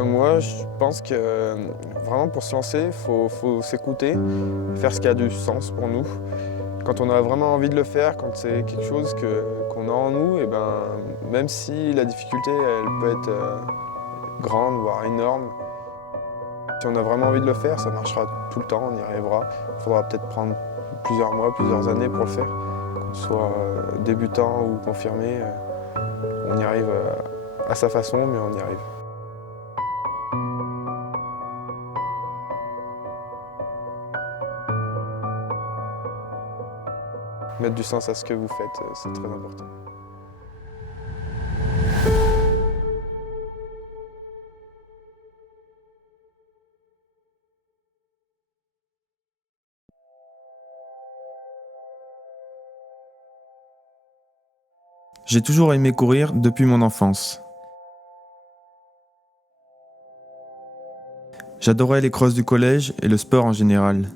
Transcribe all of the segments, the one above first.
Moi, je pense que vraiment pour se lancer, il faut s'écouter, faire ce qui a du sens pour nous. Quand on a vraiment envie de le faire, quand c'est quelque chose qu'on a en nous, et même si la difficulté elle peut être grande, voire énorme, si on a vraiment envie de le faire, ça marchera tout le temps, on y arrivera. Il faudra peut-être prendre plusieurs mois, plusieurs années pour le faire. Qu'on soit débutant ou confirmé, on y arrive à sa façon, mais on y arrive. Mettre du sens à ce que vous faites, c'est très important. J'ai toujours aimé courir depuis mon enfance. J'adorais les crosses du collège et le sport en général.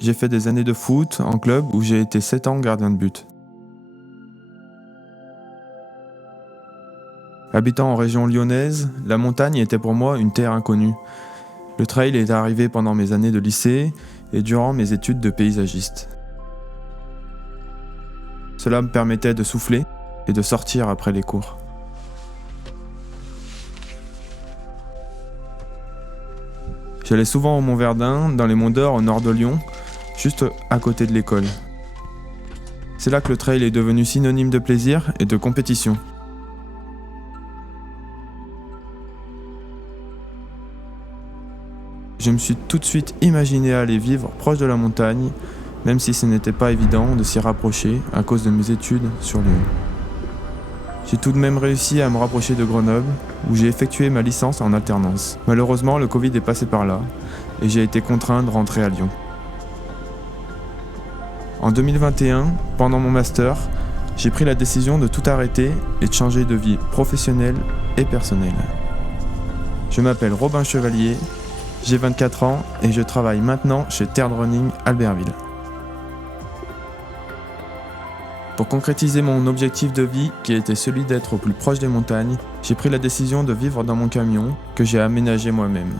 J'ai fait des années de foot en club où j'ai été 7 ans gardien de but. Habitant en région lyonnaise, la montagne était pour moi une terre inconnue. Le trail est arrivé pendant mes années de lycée et durant mes études de paysagiste. Cela me permettait de souffler et de sortir après les cours. J'allais souvent au Mont Verdun, dans les Monts d'Or au nord de Lyon, juste à côté de l'école. C'est là que le trail est devenu synonyme de plaisir et de compétition. Je me suis tout de suite imaginé aller vivre proche de la montagne, même si ce n'était pas évident de s'y rapprocher à cause de mes études sur Lyon. J'ai tout de même réussi à me rapprocher de Grenoble, où j'ai effectué ma licence en alternance. Malheureusement, le Covid est passé par là, et j'ai été contraint de rentrer à Lyon. En 2021, pendant mon master, j'ai pris la décision de tout arrêter et de changer de vie professionnelle et personnelle. Je m'appelle Robin Chevalier, j'ai 24 ans et je travaille maintenant chez Third Running Albertville. Pour concrétiser mon objectif de vie, qui était celui d'être au plus proche des montagnes, j'ai pris la décision de vivre dans mon camion, que j'ai aménagé moi-même.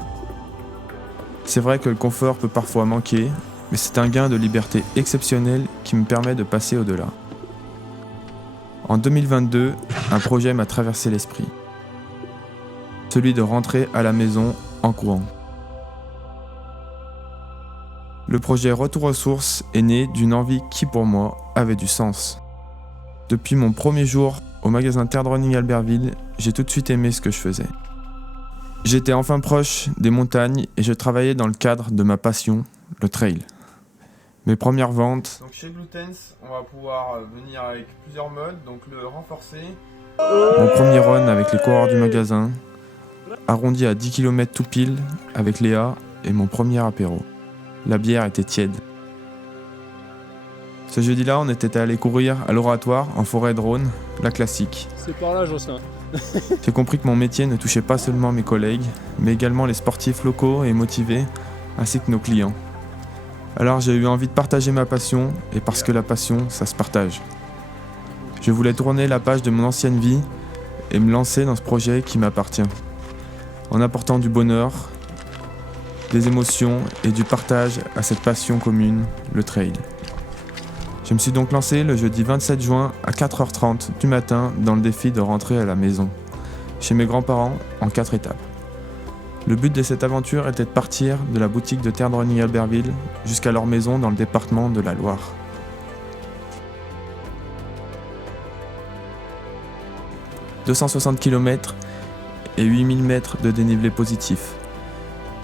C'est vrai que le confort peut parfois manquer, mais c'est un gain de liberté exceptionnel qui me permet de passer au-delà. En 2022, un projet m'a traversé l'esprit. Celui de rentrer à la maison en courant. Le projet Retour aux sources est né d'une envie qui, pour moi, avait du sens. Depuis mon premier jour au magasin Third Running Albertville, j'ai tout de suite aimé ce que je faisais. J'étais enfin proche des montagnes et je travaillais dans le cadre de ma passion, le trail. Mes premières ventes. Donc chez Bluetens, on va pouvoir venir avec plusieurs modes, donc le renforcé. Mon premier run avec les coureurs du magasin, arrondi à 10 km tout pile avec Léa et mon premier apéro. La bière était tiède. Ce jeudi-là, on était allé courir à l'Oratoire en forêt de Rhône, la classique. C'est par là, Jocelyn. J'ai compris que mon métier ne touchait pas seulement mes collègues, mais également les sportifs locaux et motivés, ainsi que nos clients. Alors j'ai eu envie de partager ma passion, et parce que la passion, ça se partage. Je voulais tourner la page de mon ancienne vie et me lancer dans ce projet qui m'appartient, en apportant du bonheur, des émotions et du partage à cette passion commune, le trail. Je me suis donc lancé le jeudi 27 juin à 4h30 du matin dans le défi de rentrer à la maison, chez mes grands-parents en 4 étapes. Le but de cette aventure était de partir de la boutique de Third Running Albertville jusqu'à leur maison dans le département de la Loire. « 260 km et 8000 mètres de dénivelé positif.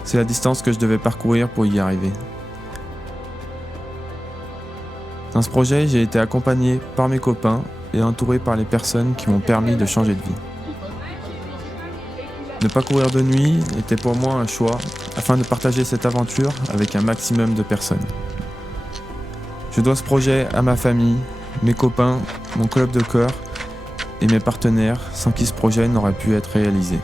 C'est la distance que je devais parcourir pour y arriver. Dans ce projet, j'ai été accompagné par mes copains et entouré par les personnes qui m'ont permis de changer de vie. Ne pas courir de nuit était pour moi un choix afin de partager cette aventure avec un maximum de personnes. Je dois ce projet à ma famille, mes copains, mon club de cœur et mes partenaires sans qui ce projet n'aurait pu être réalisé.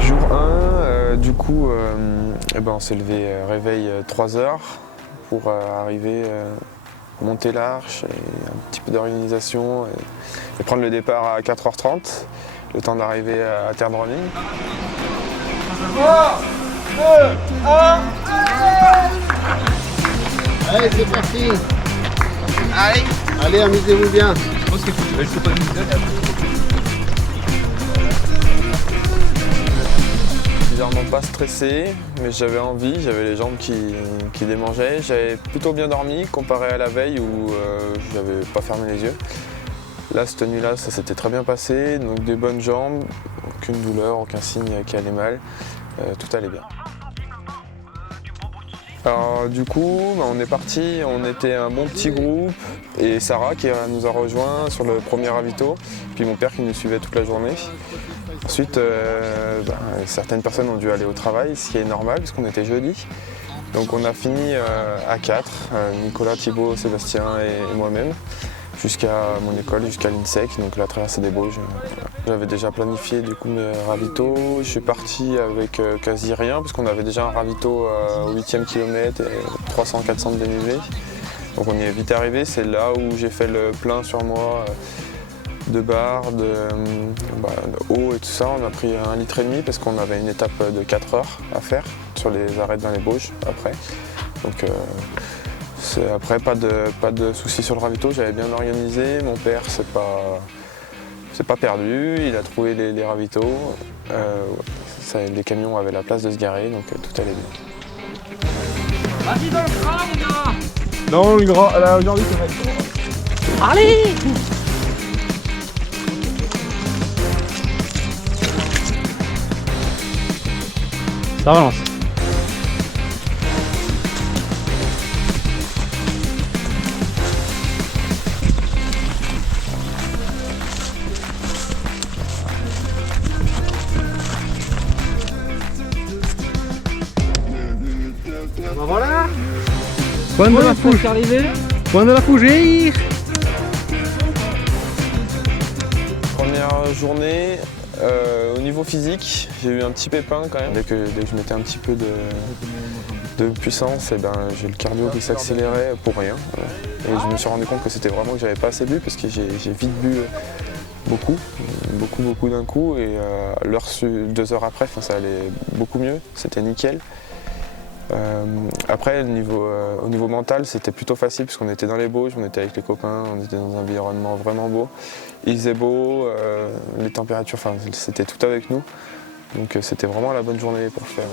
Jour 1, on s'est levé réveil 3h pour arriver monter l'arche, et un petit peu d'organisation et prendre le départ à 4h30, le temps d'arriver à terre de running. 3, 2, 1, Allez, c'est parti. allez. Allez, amusez-vous bien. Bizarrement pas stressé, mais j'avais envie, j'avais les jambes qui démangeaient. J'avais plutôt bien dormi comparé à la veille où je n'avais pas fermé les yeux. Là, cette nuit-là, ça s'était très bien passé, donc des bonnes jambes, aucune douleur, aucun signe qui allait mal, tout allait bien. Alors du coup, on est parti, on était un bon petit groupe et Sarah qui nous a rejoints sur le premier ravito, puis mon père qui nous suivait toute la journée. Ensuite, certaines personnes ont dû aller au travail, ce qui est normal parce qu'on était jeudi. Donc on a fini à 4, Nicolas, Thibaut, Sébastien et moi-même, jusqu'à mon école, jusqu'à l'INSEC, donc la traversée des Bauges. J'avais déjà planifié du coup mes ravitaux. Je suis parti avec quasi rien parce qu'on avait déjà un ravito au 8e kilomètre et 300-400 de dénivelé. Donc on y est vite arrivé, c'est là où j'ai fait le plein sur moi de barres, de eau et tout ça. On a pris 1,5 litre parce qu'on avait une étape de 4 heures à faire sur les arrêts dans les Bauges après. Donc après pas de soucis sur le ravito, j'avais bien organisé. Mon père c'est pas perdu, il a trouvé les ravitaux. Les camions avaient la place de se garer, donc tout allait bien. Vas-y dans le gras, mon gars. Non, le grand, là aujourd'hui ça va être. Allez. Ça relance. Ben voilà. Point de la fougère arrivé. Point de la fougère. Première journée, au niveau physique, j'ai eu un petit pépin quand même. Dès que je mettais un petit peu de puissance, j'ai le cardio qui s'accélérait pour rien. Et je me suis rendu compte que c'était vraiment que j'avais pas assez bu parce que j'ai vite bu beaucoup d'un coup. Et 2 heures après, ça allait beaucoup mieux, c'était nickel. Après, au niveau mental, c'était plutôt facile parce qu'on était dans les Bauges, on était avec les copains, on était dans un environnement vraiment beau. Il faisait beau, les températures, c'était tout avec nous. Donc c'était vraiment la bonne journée pour le faire.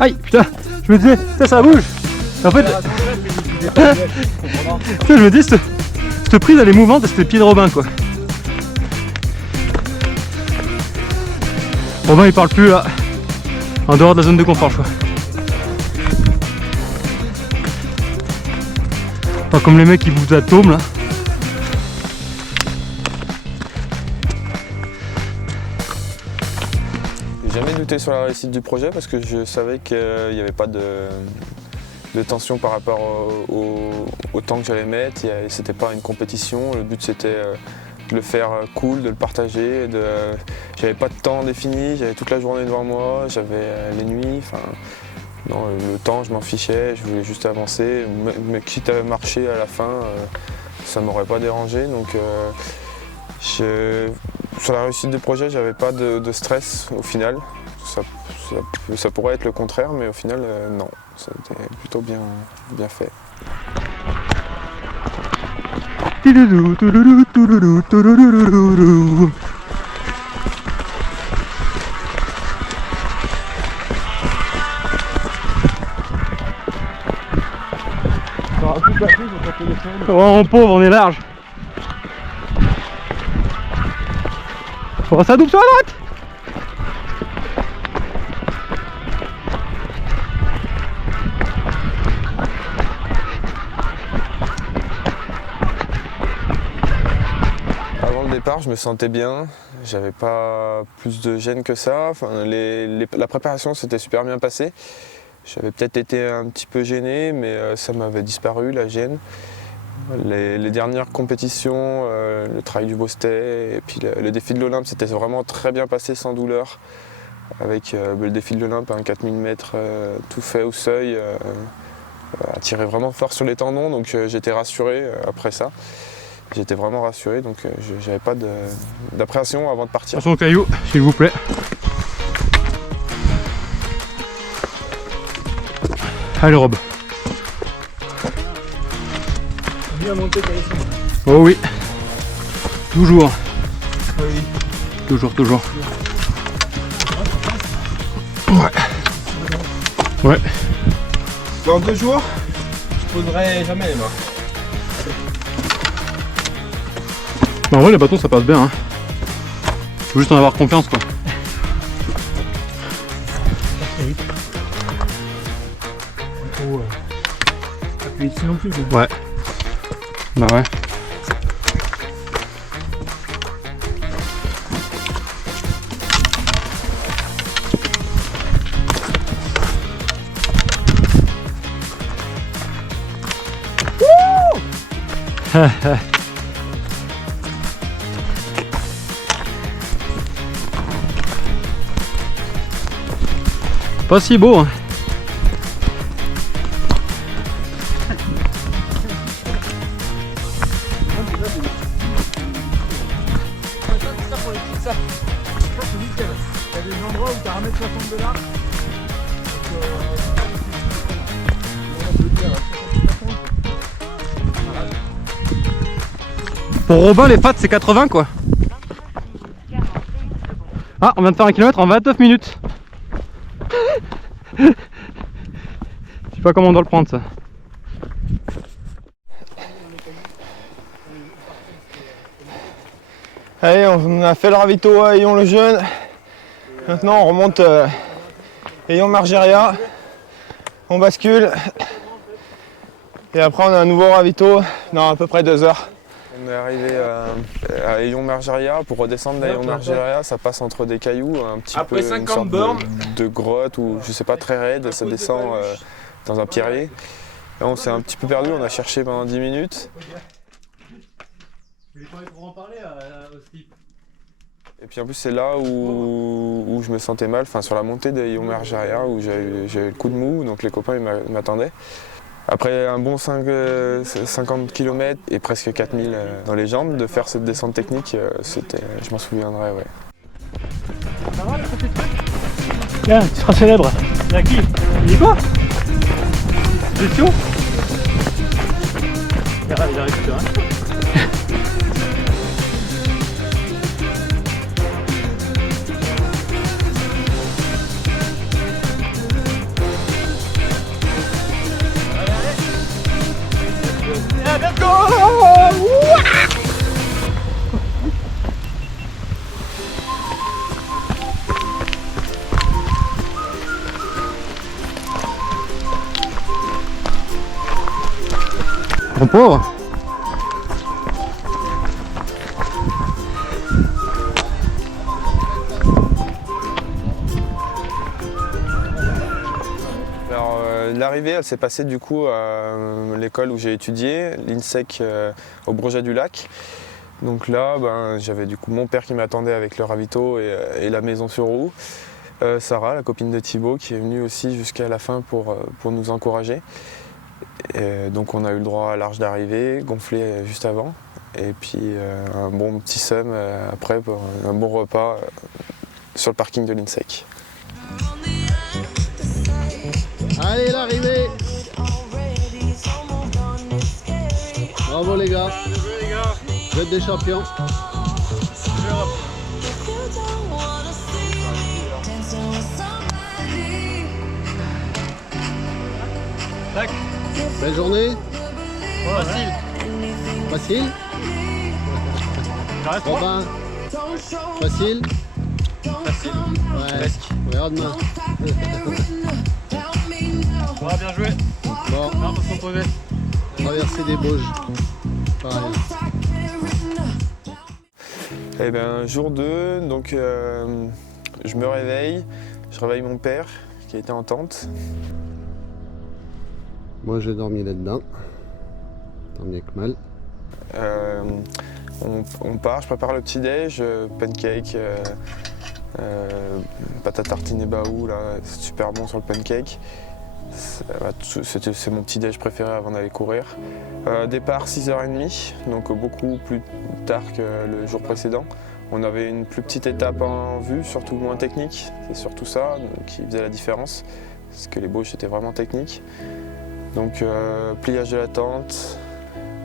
Aïe, putain, je me disais, ça bouge. En fait, je me dis, cette prise elle est mouvante, c'était le pied de Robin quoi. Robin il parle plus là, en dehors de la zone de confort je crois. Pas comme les mecs qui vous attôment là. J'ai jamais douté sur la réussite du projet parce que je savais qu'il n'y avait pas de tension par rapport au temps que j'allais mettre. C'était pas une compétition, le but c'était de le faire cool, de le partager. J'avais pas de temps défini, j'avais toute la journée devant moi, j'avais les nuits. Non, le temps, je m'en fichais, je voulais juste avancer. Mais quitte à marcher à la fin, ça m'aurait pas dérangé. Donc, sur la réussite du projet, j'avais pas de stress au final. Ça pourrait être le contraire, mais au final, non. C'était plutôt bien fait. Oh pauvre, on est large. Oh ça double sur la droite. Avant le départ, je me sentais bien, j'avais pas plus de gêne que ça. La préparation s'était super bien passée. J'avais peut-être été un petit peu gêné, mais ça m'avait disparu, la gêne. Les dernières compétitions, le trail du Bostet et puis le défi de l'Olympe, c'était vraiment très bien passé sans douleur. Avec le défi de l'Olympe, un 4000 mètres tout fait au seuil, a tiré vraiment fort sur les tendons, donc j'étais rassuré après ça. J'étais vraiment rassuré, donc j'avais pas d'appréhension avant de partir. Attention aux cailloux, s'il vous plaît. Allez Rob. Bien monté, Oh oui. Toujours. Toujours. Ouais. Dans 2 jours, je poserai jamais les mains. En vrai les bâtons ça passe bien hein. Faut juste en avoir confiance quoi. Appuyer dessus non plus. Ouais. Bah ouais. Pas si beau hein. Il y a des endroits où tu as 1m60 de large. Pour Robin les pattes c'est 80 quoi. Ah on vient de faire 1 km en 29 minutes. Je sais pas comment on doit le prendre ça. Allez, on a fait le ravito à Aillon-le-Jeune. Maintenant on remonte Aillon-Margéria. On bascule. Et après on a un nouveau ravito dans à peu près 2 heures. On est arrivé à Aillon-Margéria. Pour redescendre d'Aillon-Margéria, ça passe entre des cailloux, un petit Après peu 50 une sorte bornes. de grotte ou je sais pas, très raide. Ça descend dans un pierrier. Là, on s'est un petit peu perdu, on a cherché pendant 10 minutes. Et puis en plus c'est là où je me sentais mal, enfin sur la montée d'Aillon-Margéria où j'avais le coup de mou, donc les copains ils m'attendaient. Après un bon 50 km et presque 4000 dans les jambes, de faire cette descente technique, je m'en souviendrai, ouais. Tiens, tu seras célèbre. Il y a qui? Il dit quoi? Gestion? Il arrive plus, hein. Let's go! Mon pauvre. Alors l'arrivée elle s'est passée du coup à l'école où j'ai étudié, l'INSEC au Brejet du Lac. Donc là j'avais du coup mon père qui m'attendait avec le ravito et la maison sur roue. Sarah, la copine de Thibaut, qui est venue aussi jusqu'à la fin pour nous encourager. Et donc on a eu le droit à l'arche d'arrivée, gonflé juste avant, et puis un bon petit seum après pour un bon repas sur le parking de l'INSEC. Allez, l'arrivée. Bravo les gars. Vous êtes des champions. Tac. Belle journée. Facile. Facile. Robin. Facile. Facile. Ouais. On verra demain. On bien joué. Bon, Non, faut se reposer. traverser des Bauges. Pareil. Et bien jour 2, donc je me réveille, je réveille mon père qui était en tente. Moi j'ai dormi là-dedans. Tant bien que mal. On part, je prépare le petit-déj, pancake, pâte à tartiner baou, là, c'est super bon sur le pancake. C'est mon petit déj préféré avant d'aller courir. Départ 6h30, donc beaucoup plus tard que le jour précédent. On avait une plus petite étape en vue, surtout moins technique. C'est surtout ça qui faisait la différence, parce que les bauches étaient vraiment techniques. Donc pliage de la tente,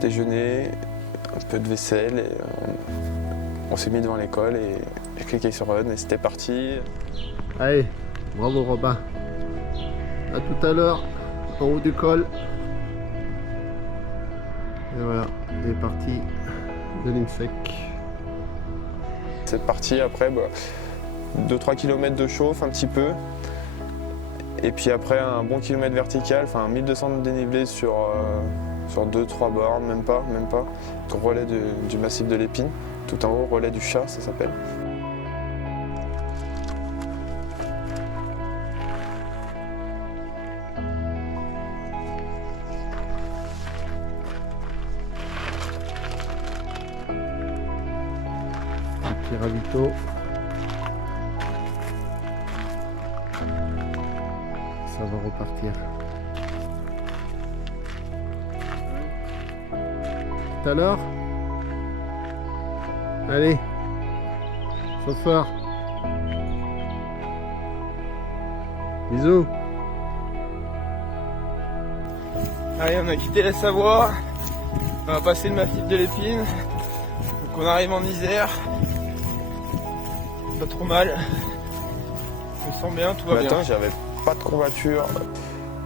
déjeuner, un peu de vaisselle, et on s'est mis devant l'école et j'ai cliqué sur Run et c'était parti. Allez, bravo Robin. À tout à l'heure, en haut du col. Et voilà, il est parti de l'INSEC. C'est parti après, 2-3 km de chauffe un petit peu. Et puis après un bon kilomètre vertical, enfin 1200 de dénivelé sur 2-3 bornes, même pas. Relais du massif de l'Épine, tout en haut, relais du Chat ça s'appelle. Petit ravito. Ça va repartir. Tout à l'heure. Allez. Sauf fort. Bisous. Allez, on a quitté la Savoie, on va passer le massif de l'Épine, donc on arrive en Isère, pas trop mal, on se sent bien, tout va Le bien. matin, j'avais pas de courbature,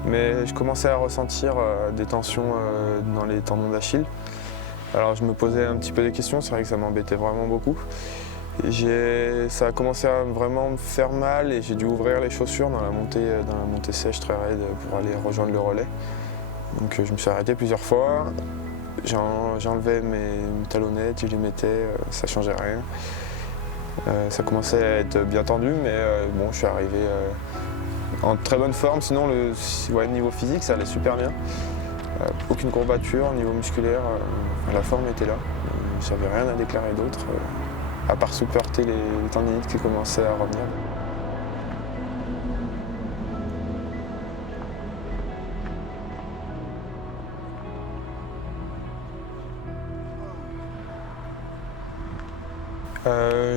mais je commençais à ressentir des tensions dans les tendons d'Achille. Alors je me posais un petit peu des questions, c'est vrai que ça m'embêtait vraiment beaucoup. Ça a commencé à vraiment me faire mal et j'ai dû ouvrir les chaussures dans la montée sèche très raide pour aller rejoindre le relais. Donc je me suis arrêté plusieurs fois, j'enlevais mes talonnettes, je les mettais, ça changeait rien. Ça commençait à être bien tendu, mais bon, je suis arrivé en très bonne forme. Sinon, niveau physique, ça allait super bien. Aucune courbature, niveau musculaire, la forme était là. J'avais rien à déclarer d'autre, à part supporter les tendinites qui commençaient à revenir.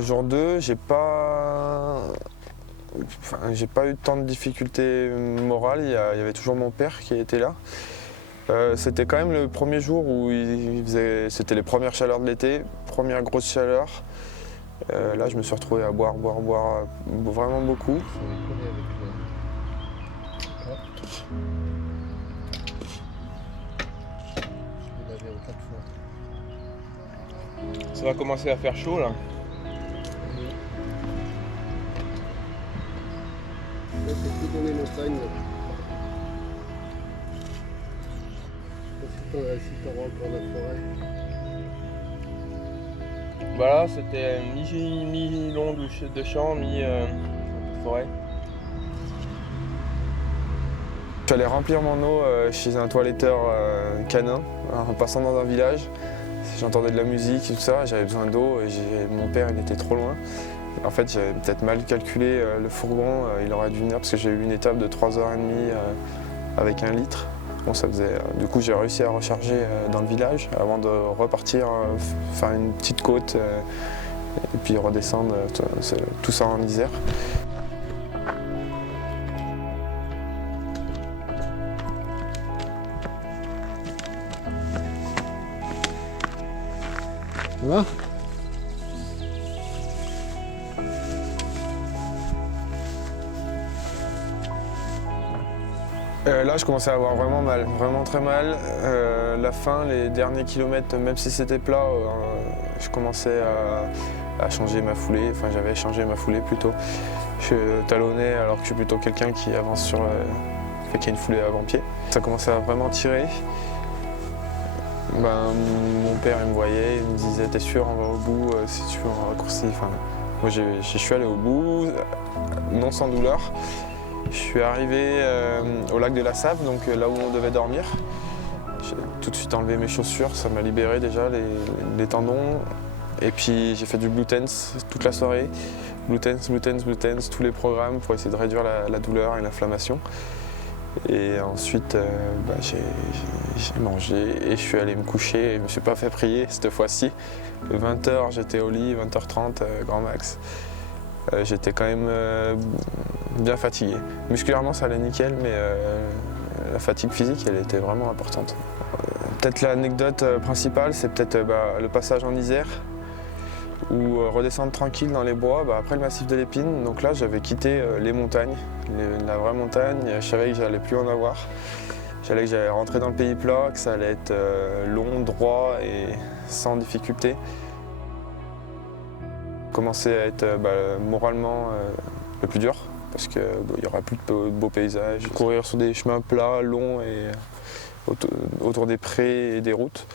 Jour 2, j'ai pas eu tant de difficultés morales, il y avait toujours mon père qui était là. C'était quand même le premier jour où c'était les premières chaleurs de l'été, première grosse chaleur. Là, je me suis retrouvé à boire vraiment beaucoup. Ça va commencer à faire chaud là. Là, c'est tout dans les montagnes. Si t'auras encore la forêt. Voilà, c'était mi-long de champ, mi-forêt. Je suis allé remplir mon eau chez un toiletteur canin en passant dans un village. J'entendais de la musique et tout ça, j'avais besoin d'eau et mon père il était trop loin. En fait, j'avais peut-être mal calculé le fourgon, il aurait dû venir parce que j'ai eu une étape de 3h30 avec 1 litre. Bon, du coup, j'ai réussi à recharger dans le village avant de repartir faire une petite côte et puis redescendre tout ça en Isère. Ça va ? Là, je commençais à avoir vraiment mal, vraiment très mal. La fin, les derniers kilomètres, même si c'était plat, je commençais à changer ma foulée. Enfin, j'avais changé ma foulée plutôt. Je talonnais alors que je suis plutôt quelqu'un qui avance qui a une foulée avant-pied. Ça commençait à vraiment tirer. Mon père, il me voyait, il me disait « T'es sûr, on va au bout, si tu veux en raccourci ». Enfin, moi, je suis allé au bout, non sans douleur. Je suis arrivé au lac de la Save, donc là où on devait dormir. J'ai tout de suite enlevé mes chaussures, ça m'a libéré déjà les tendons. Et puis j'ai fait du Blue Tense toute la soirée. Blue Tense, tous les programmes pour essayer de réduire la douleur et l'inflammation. Et ensuite, j'ai mangé et je suis allé me coucher. Je ne me suis pas fait prier cette fois-ci. 20h, j'étais au lit, 20h30, grand max. J'étais quand même bien fatigué. Musculairement, ça allait nickel, mais la fatigue physique, elle était vraiment importante. Peut-être l'anecdote principale, c'est peut-être le passage en Isère, ou redescendre tranquille dans les bois, après le massif de l'Épine. Donc là, j'avais quitté les montagnes, la vraie montagne. Je savais que j'allais plus en avoir. J'allais rentrer dans le pays plat, que ça allait être long, droit et sans difficulté. Commencer à être moralement le plus dur, parce qu'il n'y aura plus de beaux paysages. Courir sur des chemins plats, longs et autour des prés et des routes.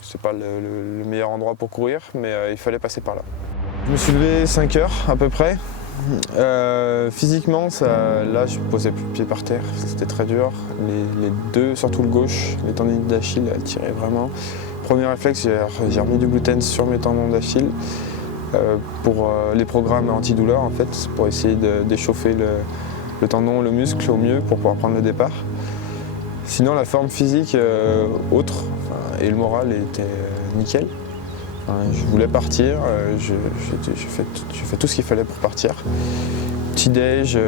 C'est pas le meilleur endroit pour courir, mais il fallait passer par là. Je me suis levé 5 heures à peu près. Physiquement, là je posais plus le pied par terre, c'était très dur. Les deux, surtout le gauche, les tendinites d'Achille, elles tiraient vraiment. Premier réflexe, j'ai remis du gluten sur mes tendons d'Achille pour les programmes antidouleurs en fait, pour essayer d'échauffer le tendon, le muscle au mieux pour pouvoir prendre le départ. Sinon la forme physique autre et le moral était nickel. Je voulais partir, j'ai fait tout ce qu'il fallait pour partir. Petit déj,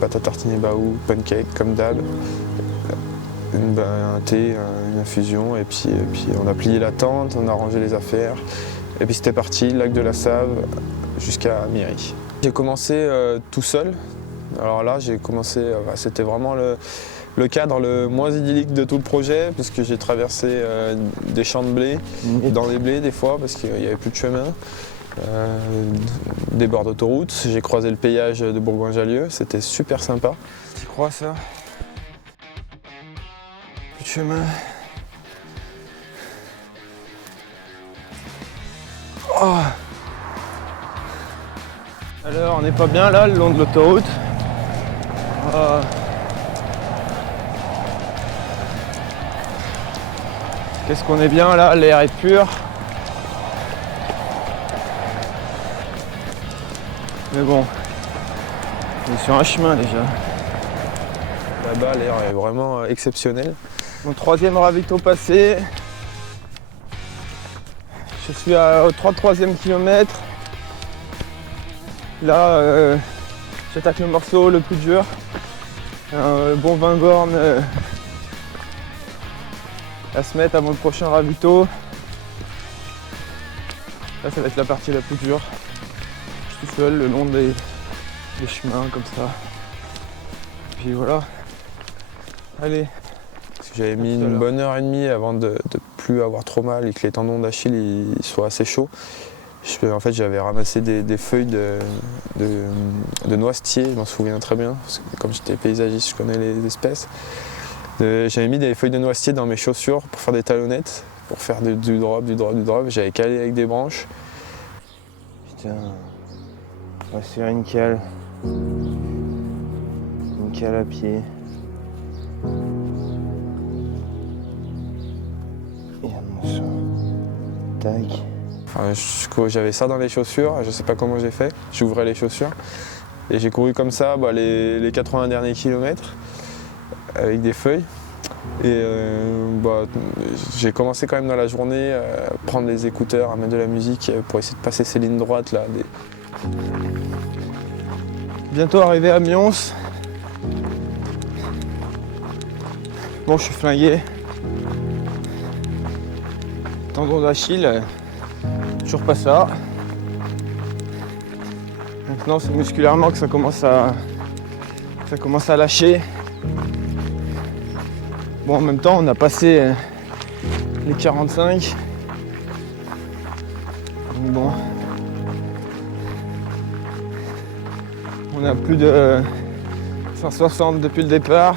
pâte à tartiner baou, pancake comme d'hab, un thé, une infusion et puis on a plié la tente, on a rangé les affaires et puis c'était parti, lac de la Save jusqu'à Miry. J'ai commencé tout seul. Alors là c'était vraiment le cadre le moins idyllique de tout le projet, parce que j'ai traversé des champs de blé, dans les blés des fois, parce qu'il n'y avait plus de chemin, des bords d'autoroute. J'ai croisé le péage de Bourgoin-Jallieu, c'était super sympa. Tu crois ça? Plus de chemin. Oh. Alors, on n'est pas bien là, le long de l'autoroute. Qu'est-ce qu'on est bien là, l'air est pur. Mais bon, on est sur un chemin déjà. Là-bas, l'air est vraiment exceptionnel. Mon troisième ravito passé. Je suis au 33e kilomètre. Là, j'attaque le morceau le plus dur. Un bon 20 bornes à se mettre avant le prochain ravito. Là, ça va être la partie la plus dure. Je suis tout seul le long des chemins comme ça. Puis voilà. Allez. Parce que j'avais mis une bonne heure et demie avant de plus avoir trop mal et que les tendons d'Achille ils soient assez chauds. En fait, j'avais ramassé des feuilles de noisetier, je m'en souviens très bien, parce que comme j'étais paysagiste, je connais les espèces. J'avais mis des feuilles de noisetier dans mes chaussures pour faire des talonnettes, pour faire du drop. J'avais calé avec des branches. Putain, on va se faire une cale. Une cale à pied. Et un morceau. Tac. Enfin, j'avais ça dans les chaussures, je sais pas comment j'ai fait. J'ouvrais les chaussures et j'ai couru comme ça les 80 derniers kilomètres avec des feuilles. Et j'ai commencé quand même dans la journée à prendre les écouteurs, à mettre de la musique pour essayer de passer ces lignes droites là. Bientôt arrivé à Mions. Bon, je suis flingué. Tendon d'Achille. Toujours pas ça. Maintenant c'est musculairement que ça commence à lâcher. Bon, en même temps on a passé les 45. Donc bon. On a plus de 160 depuis le départ.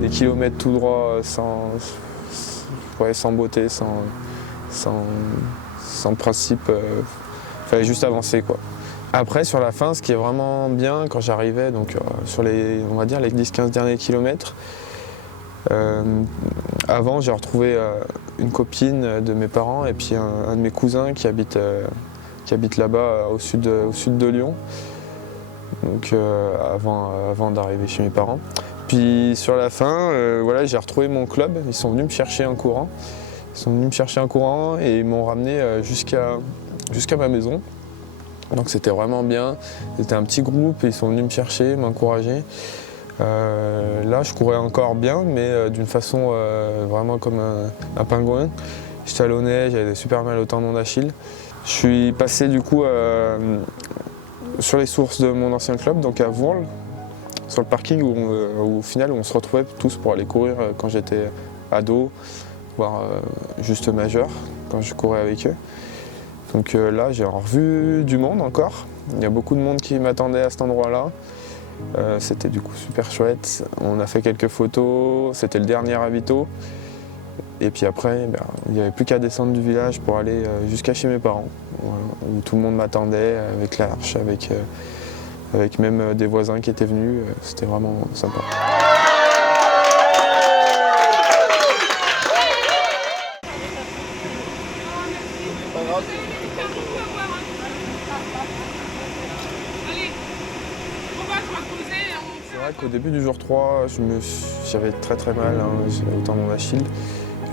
Des kilomètres tout droit sans beauté, sans principe, fallait juste avancer quoi. Après sur la fin, ce qui est vraiment bien quand j'arrivais, donc sur on va dire les 10-15 derniers kilomètres, avant j'ai retrouvé une copine de mes parents et puis un de mes cousins qui habite là-bas au sud de Lyon, donc avant d'arriver chez mes parents. Puis sur la fin, voilà, j'ai retrouvé mon club, ils sont venus me chercher en courant. Ils sont venus me chercher en courant et ils m'ont ramené jusqu'à ma maison. Donc c'était vraiment bien. C'était un petit groupe, ils sont venus me chercher, m'encourager. Là, je courais encore bien, mais d'une façon vraiment comme un pingouin. Je talonnais, j'avais super mal au tendon d'Achille. Je suis passé du coup sur les sources de mon ancien club, donc à Vourles, sur le parking où au final on se retrouvait tous pour aller courir quand j'étais ado, voire juste majeur, quand je courais avec eux. Donc là, j'ai revu du monde encore. Il y a beaucoup de monde qui m'attendait à cet endroit-là. C'était du coup super chouette. On a fait quelques photos, c'était le dernier ravito. Et puis après, il n'y avait plus qu'à descendre du village pour aller jusqu'à chez mes parents, où tout le monde m'attendait avec l'arche, avec même des voisins qui étaient venus. C'était vraiment sympa. C'est vrai qu'au début du jour 3, j'avais très mal, j'avais autant mon Achille.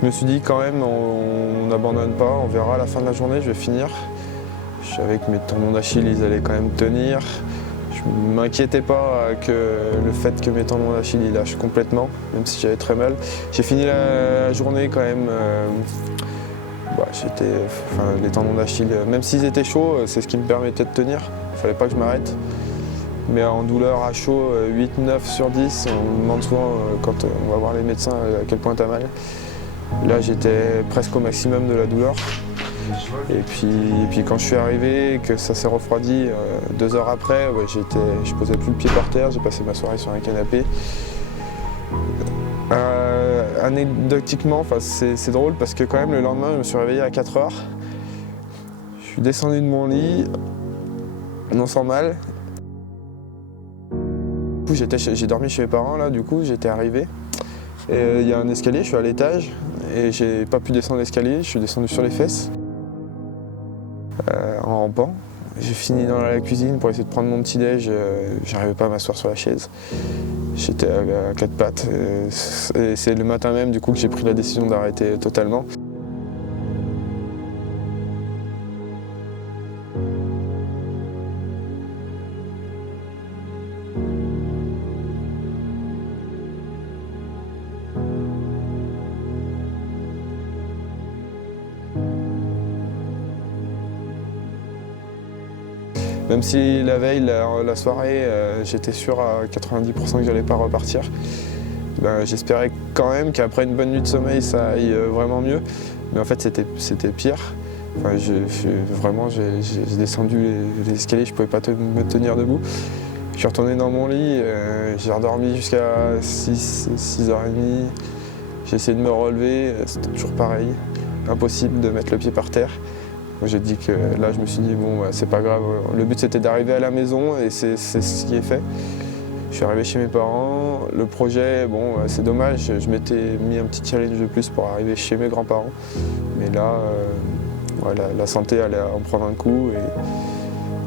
Je me suis dit quand même, on n'abandonne pas, on verra à la fin de la journée, je vais finir. Je savais que mes tendons d'Achille, ils allaient quand même tenir. Je ne m'inquiétais pas que le fait que mes tendons d'Achille ils lâchent complètement, même si j'avais très mal. J'ai fini la journée quand même. Les tendons d'Achille, même s'ils étaient chauds, c'est ce qui me permettait de tenir. Il ne fallait pas que je m'arrête. Mais en douleur à chaud, 8-9 sur 10, on me demande souvent quand on va voir les médecins à quel point tu as mal. Là, j'étais presque au maximum de la douleur. Et puis quand je suis arrivé, que ça s'est refroidi 2 heures après, je posais plus le pied par terre, j'ai passé ma soirée sur un canapé. Anecdotiquement, c'est drôle parce que quand même le lendemain, je me suis réveillé à 4 heures. Je suis descendu de mon lit, non sans mal. J'ai dormi chez mes parents là, du coup j'étais arrivé. Il y a un escalier, je suis à l'étage et j'ai pas pu descendre l'escalier, je suis descendu sur les fesses en rampant. J'ai fini dans la cuisine pour essayer de prendre mon petit déj, j'arrivais pas à m'asseoir sur la chaise. J'étais à 4 pattes et c'est le matin même du coup que j'ai pris la décision d'arrêter totalement. Même si la veille, la soirée, j'étais sûr à 90% que j'allais pas repartir, j'espérais quand même qu'après une bonne nuit de sommeil, ça aille vraiment mieux. Mais en fait, c'était pire. Enfin, j'ai descendu les escaliers, je pouvais pas me tenir debout. Je suis retourné dans mon lit, j'ai redormi jusqu'à 6h30. J'ai essayé de me relever, c'était toujours pareil. Impossible de mettre le pied par terre. J'ai dit que là, je me suis dit, bon, c'est pas grave. Le but, c'était d'arriver à la maison et c'est ce qui est fait. Je suis arrivé chez mes parents. Le projet, bon, c'est dommage. Je m'étais mis un petit challenge de plus pour arriver chez mes grands-parents. Mais là, la santé allait en prendre un coup.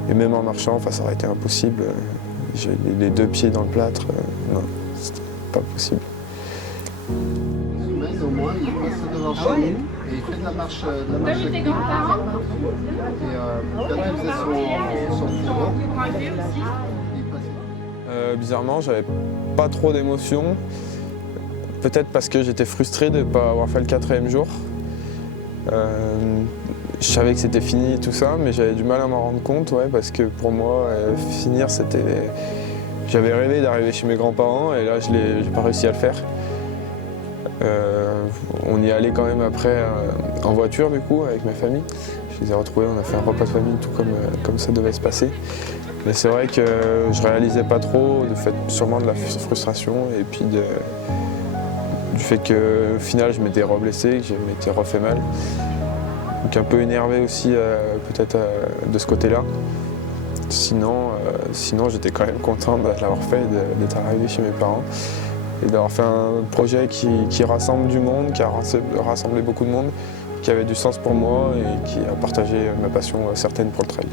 Et même en marchant, ça aurait été impossible. J'ai les 2 pieds dans le plâtre. Non, c'était pas possible. Au moins, il passe devant chez nous et il fait de la marche avec nous. Et quand il faisait son football, il passait. Bizarrement, j'avais pas trop d'émotions. Peut-être parce que j'étais frustré de ne pas avoir fait le 4e jour. Je savais que c'était fini tout ça, mais j'avais du mal à m'en rendre compte, parce que pour moi, finir, c'était... J'avais rêvé d'arriver chez mes grands-parents et là, j'ai pas réussi à le faire. On y allait quand même après en voiture du coup avec ma famille. Je les ai retrouvés, on a fait un repas de famille tout comme ça devait se passer. Mais c'est vrai que je réalisais pas trop, du fait sûrement de la frustration et puis du fait qu'au final je m'étais reblessé, que je m'étais refait mal. Donc un peu énervé aussi peut-être de ce côté-là. Sinon j'étais quand même content de l'avoir fait et d'être arrivé chez mes parents. Et d'avoir fait un projet qui rassemble du monde, qui a rassemblé beaucoup de monde, qui avait du sens pour moi et qui a partagé ma passion certaine pour le trail.